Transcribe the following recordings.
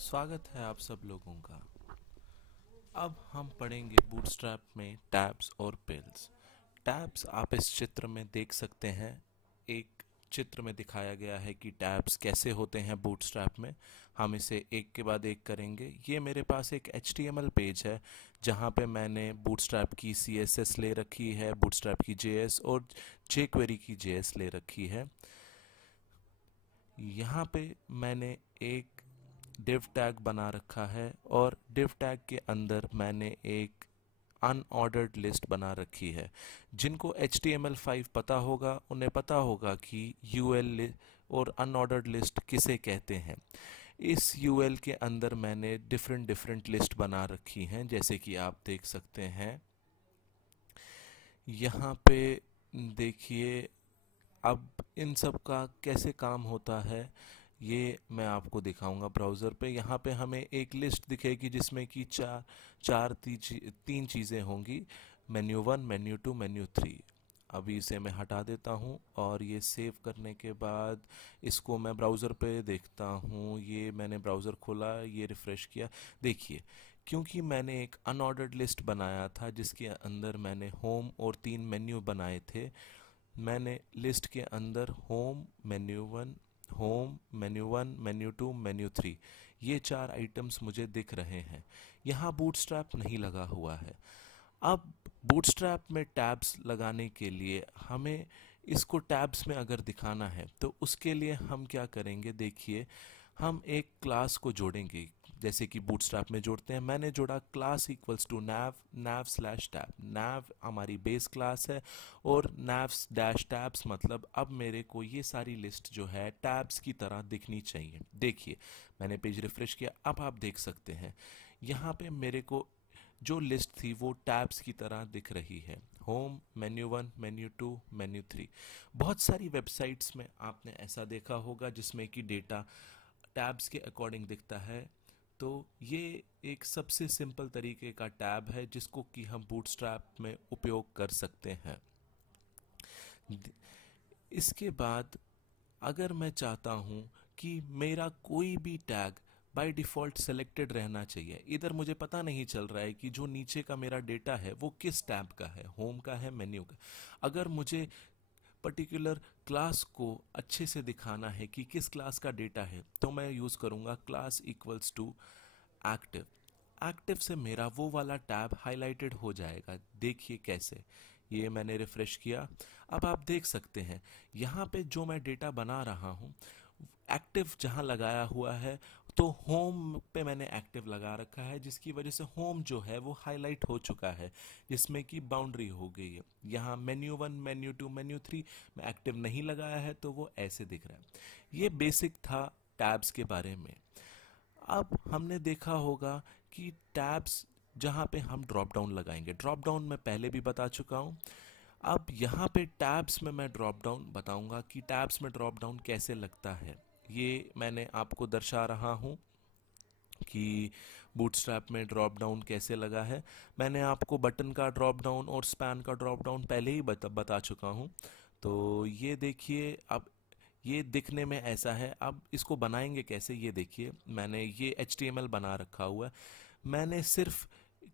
स्वागत है आप सब लोगों का। अब हम पढ़ेंगे बूटस्ट्रैप में टैब्स और पेल्स। टैब्स आप इस चित्र में देख सकते हैं। एक चित्र में दिखाया गया है कि टैब्स कैसे होते हैं बूटस्ट्रैप में। हम इसे एक के बाद एक करेंगे। ये मेरे पास एक HTML पेज है जहाँ पे मैंने बूटस्ट्रैप की CSS ले रखी है, बूटस्ट्रैप की JS और jQuery की JS ले रखी है। यहाँ पे मैंने एक div टैग बना रखा है और div टैग के अंदर मैंने एक अनऑर्डर्ड लिस्ट बना रखी है। जिनको HTML5 पता होगा उन्हें पता होगा कि UL और अनऑर्डर्ड लिस्ट किसे कहते हैं। इस UL के अंदर मैंने डिफरेंट लिस्ट बना रखी हैं, जैसे कि आप देख सकते हैं यहाँ पे। देखिए अब इन सब का कैसे काम होता है ये मैं आपको दिखाऊंगा ब्राउज़र पे। यहाँ पे हमें एक लिस्ट दिखेगी जिसमें कि तीन चीज़ें होंगी, मेन्यू 1, मेन्यू 2, मेन्यू 3। अभी इसे मैं हटा देता हूँ और ये सेव करने के बाद इसको मैं ब्राउज़र पे देखता हूँ। ये मैंने ब्राउज़र खोला, ये रिफ़्रेश किया। देखिए क्योंकि मैंने एक अनऑर्डर्ड लिस्ट बनाया था जिसके अंदर मैंने होम और 3 मेन्यू बनाए थे, मैंने लिस्ट के अंदर होम मेन्यू 1 मेन्यू 2 मेन्यू 3 ये 4 आइटम्स मुझे दिख रहे हैं। यहाँ बूटस्ट्रैप नहीं लगा हुआ है। अब बूटस्ट्रैप में टैब्स लगाने के लिए हमें इसको टैब्स में अगर दिखाना है तो उसके लिए हम क्या करेंगे। देखिए हम एक क्लास को जोड़ेंगे जैसे कि बूटस्ट्रैप में जोड़ते हैं। मैंने जोड़ा class equals to nav slash tab. nav हमारी बेस क्लास है और nav डैश टैब्स मतलब अब मेरे को ये सारी लिस्ट जो है टैब्स की तरह दिखनी चाहिए। देखिए मैंने पेज रिफ्रेश किया, अब आप देख सकते हैं यहाँ पे मेरे को जो लिस्ट थी वो टैब्स की तरह दिख रही है। Home, menu 1, menu 2, menu 3। बहुत सारी वेबसाइट्स में आपने ऐसा देखा होगा जिसमें कि डेटा टैब्स के अकॉर्डिंग दिखता है। तो ये एक सबसे सिंपल तरीके का टैब है जिसको कि हम बूटस्ट्रैप में उपयोग कर सकते हैं। इसके बाद अगर मैं चाहता हूँ कि मेरा कोई भी टैग बाय डिफ़ॉल्ट सेलेक्टेड रहना चाहिए, इधर मुझे पता नहीं चल रहा है कि जो नीचे का मेरा डेटा है वो किस टैब का है, होम का है, मेन्यू का। अगर मुझे पर्टिकुलर क्लास को अच्छे से दिखाना है कि किस क्लास का डेटा है तो मैं यूज़ करूँगा class equals to active. Active से मेरा वो वाला टैब हाईलाइटेड हो जाएगा। देखिए कैसे, ये मैंने रिफ्रेश किया। अब आप देख सकते हैं यहाँ पे जो मैं डेटा बना रहा हूँ एक्टिव जहाँ लगाया हुआ है तो होम पे मैंने एक्टिव लगा रखा है, जिसकी वजह से होम जो है वो हाईलाइट हो चुका है, जिसमें कि बाउंड्री हो गई है। यहाँ मेन्यू 1, मेन्यू 2, मेन्यू 3 में एक्टिव नहीं लगाया है तो वो ऐसे दिख रहा है। ये बेसिक था टैब्स के बारे में। अब हमने देखा होगा कि टैब्स जहाँ पे हम ड्रॉप डाउन लगाएंगे, ड्रॉप डाउन मैं पहले भी बता चुका हूँ। अब यहाँ पे टैब्स में मैं ड्रॉप डाउन बताऊंगा कि टैब्स में ड्रॉप डाउन कैसे लगता है। ये मैंने आपको दर्शा रहा हूँ कि बूटस्ट्रैप में ड्रॉप डाउन कैसे लगा है। मैंने आपको बटन का ड्रॉप डाउन और स्पैन का ड्रॉप डाउन पहले ही बता चुका हूँ। तो ये देखिए अब ये दिखने में ऐसा है। अब इसको बनाएंगे कैसे ये देखिए। मैंने ये HTML बना रखा हुआ है। मैंने सिर्फ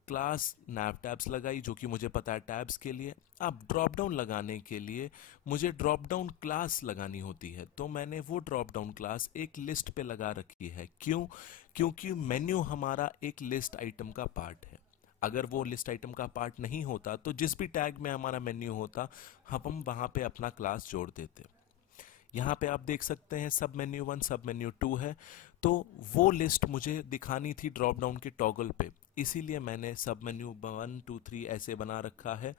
क्लास nav टैब्स लगाई जो कि मुझे पता है टैब्स के लिए। अब ड्रॉप डाउन लगाने के लिए मुझे ड्रॉप डाउन क्लास लगानी होती है, तो मैंने वो ड्रॉप डाउन क्लास एक लिस्ट पे लगा रखी है। क्यों? क्योंकि मेन्यू हमारा एक लिस्ट आइटम का पार्ट है। अगर वो लिस्ट आइटम का पार्ट नहीं होता तो जिस भी टैग में हमारा मेन्यू होता हम वहाँ पे अपना क्लास जोड़ देते। यहाँ पे आप देख सकते हैं सब मेन्यू 1 सब मेन्यू 2 है, तो वो लिस्ट मुझे दिखानी थी ड्रॉप डाउन के टॉगल पे, इसीलिए मैंने सब मेन्यू 1 2 3 ऐसे बना रखा है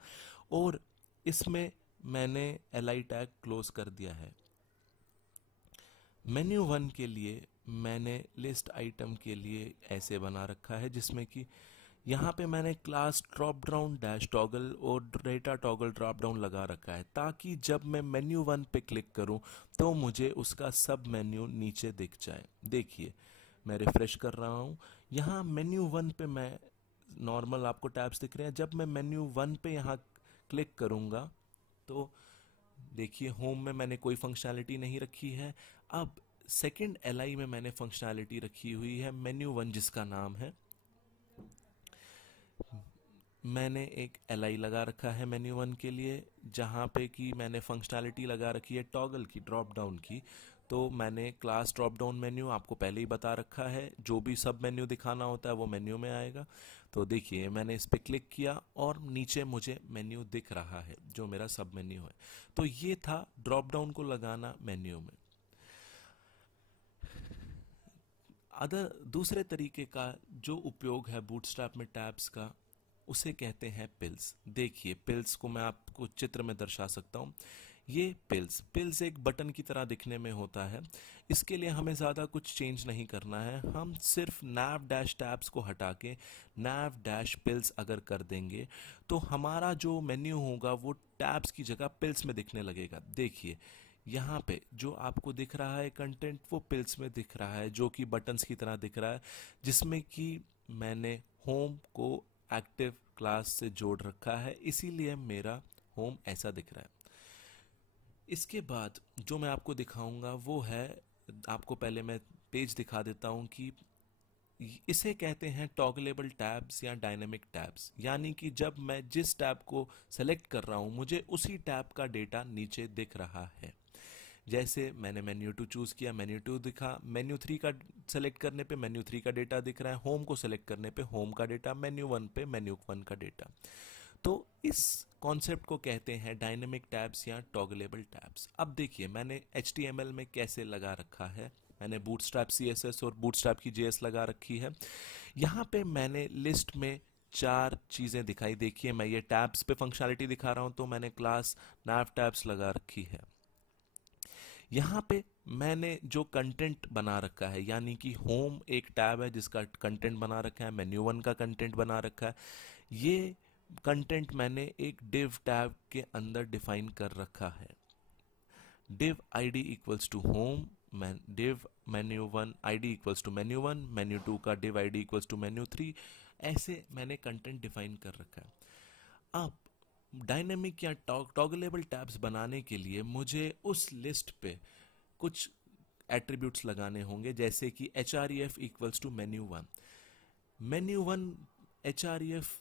और इसमें मैंने li टैग क्लोज कर दिया है। मेन्यू 1 के लिए मैंने लिस्ट आइटम के लिए ऐसे बना रखा है जिसमें कि यहाँ पे मैंने class drop down dash toggle और डेटा टॉगल ड्रॉप डाउन लगा रखा है, ताकि जब मैं मेन्यू 1 पे क्लिक करूँ तो मुझे उसका सब मेन्यू नीचे दिख जाए। देखिए मैं रिफ्रेश कर रहा हूँ, यहाँ मेन्यू 1 पे मैं नॉर्मल आपको टैब्स दिख रहे हैं। जब मैं मेन्यू 1 पे यहाँ क्लिक करूँगा तो देखिए होम में मैंने कोई फंक्शनैलिटी नहीं रखी है। अब सेकंड LI में मैंने फंक्शनैलिटी रखी हुई है मेन्यू 1, जिसका नाम है, मैंने एक LI लगा रखा है मेन्यू 1 के लिए, जहाँ पे कि मैंने फंक्शनैलिटी लगा रखी है टॉगल की, ड्रॉप डाउन की। तो मैंने क्लास ड्रॉप डाउन मेन्यू आपको पहले ही बता रखा है, जो भी सब मेन्यू दिखाना होता है वो मेन्यू में आएगा। तो देखिए मैंने इस पे क्लिक किया और नीचे मुझे मेन्यू दिख रहा है जो मेरा सब मेन्यू है। तो ये था ड्रॉप डाउन को लगाना मेन्यू में। दूसरे तरीके का जो उपयोग है बूटस्ट्रैप में टैब्स का, उसे कहते हैं पिल्स। देखिए पिल्स को मैं आपको चित्र में दर्शा सकता हूँ। ये पिल्स एक बटन की तरह दिखने में होता है। इसके लिए हमें ज़्यादा कुछ चेंज नहीं करना है, हम सिर्फ nav डैश टैब्स को हटा के nav डैश पिल्स अगर कर देंगे तो हमारा जो मेन्यू होगा वो टैब्स की जगह पिल्स में दिखने लगेगा। देखिए यहाँ पे जो आपको दिख रहा है कंटेंट वो पिल्स में दिख रहा है, जो कि बटन्स की तरह दिख रहा है, जिसमें कि मैंने होम को एक्टिव क्लास से जोड़ रखा है, इसीलिए मेरा होम ऐसा दिख रहा है। इसके बाद जो मैं आपको दिखाऊंगा वो है, आपको पहले मैं पेज दिखा देता हूं कि इसे कहते हैं टॉगलेबल टैब्स या डायनेमिक टैब्स। यानी कि जब मैं जिस टैब को सेलेक्ट कर रहा हूं मुझे उसी टैब का डेटा नीचे दिख रहा है। जैसे मैंने मेन्यू 2 चूज किया, मेन्यू 2 दिखा, मेन्यू 3 का सेलेक्ट करने पे मेन्यू 3 का डेटा दिख रहा है, होम को सेलेक्ट करने पे होम का डेटा, मेन्यू 1 पे मेन्यू 1 का डेटा। तो इस कॉन्सेप्ट को कहते हैं डायनेमिक टैब्स या टॉगलेबल टैब्स। अब देखिए मैंने HTML में कैसे लगा रखा है, मैंने बूटस्ट्रैप CSS और बूटस्ट्रैप की JS लगा रखी है। यहाँ पे मैंने लिस्ट में 4 चीज़ें दिखाई। देखिए मैं ये टैब्स पे फंक्शनैलिटी दिखा रहा हूँ, तो मैंने क्लास nav टैब्स लगा रखी है। यहाँ पे मैंने जो कंटेंट बना रखा है, यानी कि होम एक टैब है जिसका कंटेंट बना रखा है, मेन्यू 1 का कंटेंट बना रखा है। ये कंटेंट मैंने एक div टैब के अंदर डिफाइन कर रखा है। div id equals to home, div menu 1 id equals to menu 1, menu 2 का div id equals to menu 3। ऐसे मैंने कंटेंट डिफाइन कर रखा है। अब डायनेमिक या टॉगलेबल टैब्स बनाने के लिए मुझे उस लिस्ट पे कुछ एट्रीब्यूट्स लगाने होंगे, जैसे कि href equals to menu 1। Menu 1 href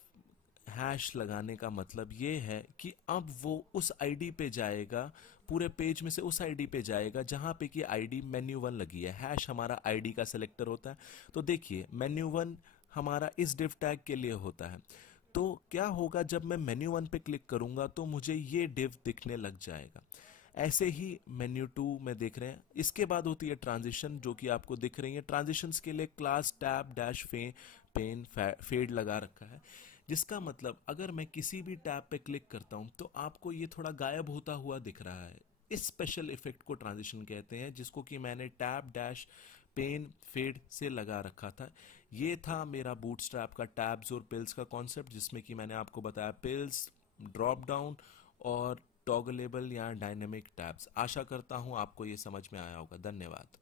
hash लगाने का मतलब ये है कि अब वो उस आईडी पे जाएगा, पूरे पेज में से उस आईडी पे जाएगा जहां पे कि आईडी मेन्यू 1 लगी है। हैश हमारा आईडी का सिलेक्टर होता है। तो देखिए मेन्यू 1 हमारा इस div टैग के लिए होता है। तो क्या होगा जब मैं मेन्यू 1 पे क्लिक करूंगा तो मुझे ये div दिखने लग जाएगा। ऐसे ही मेन्यू 2 में देख रहे हैं। इसके बाद होती है ट्रांजिशन, जो कि आपको दिख रही है। ट्रांजिशंस के लिए class tab dash pane fade लगा रखा है, जिसका मतलब अगर मैं किसी भी टैब पे क्लिक करता हूं तो आपको ये थोड़ा गायब होता हुआ दिख रहा है। इस स्पेशल इफेक्ट को ट्रांजिशन कहते हैं, जिसको कि मैंने टैब डैश पेन फेड से लगा रखा था। ये था मेरा बूटस्ट्रैप का टैब्स और पिल्स का कॉन्सेप्ट, जिसमें कि मैंने आपको बताया पिल्स, ड्रॉप डाउन और टॉगलेबल या डायनेमिक टैब्स। आशा करता हूं आपको ये समझ में आया होगा। धन्यवाद।